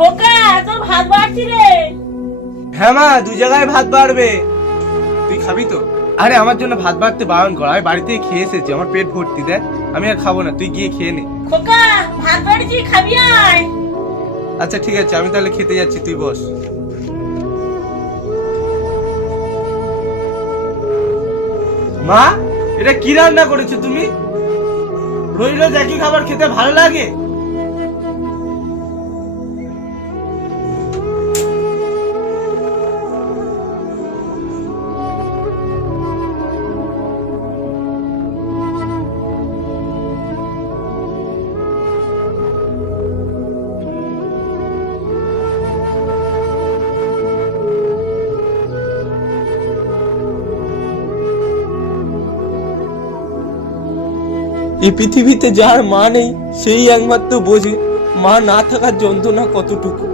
খোকা তোর ভাত বাড়ছি রে। হ্যাঁ মা, 2 জায়গায় ভাত বাড়বে। তুই খাবি তো? আরে আমার জন্য ভাত বাড়তে বারণ কর, আমি বাড়িতে খেয়ে এসেছি, আমার পেট ভর্তি। দেখ আমি আর খাবো না, তুই গিয়ে খেয়ে নে। খোকা ভাত বাড়ছি, খাবি আয়। আচ্ছা ঠিক আছে, আমি তাহলে খেতে যাচ্ছি, তুই বস। মা, এটা কি রান্না করেছো তুমি? রোজ রোজ একই খাবার খেতে ভালো লাগে? এই পৃথিবীতে যার মা নেই সেই একমাত্র বোঝে মা না থাকার যন্ত্রণা কতটুকু।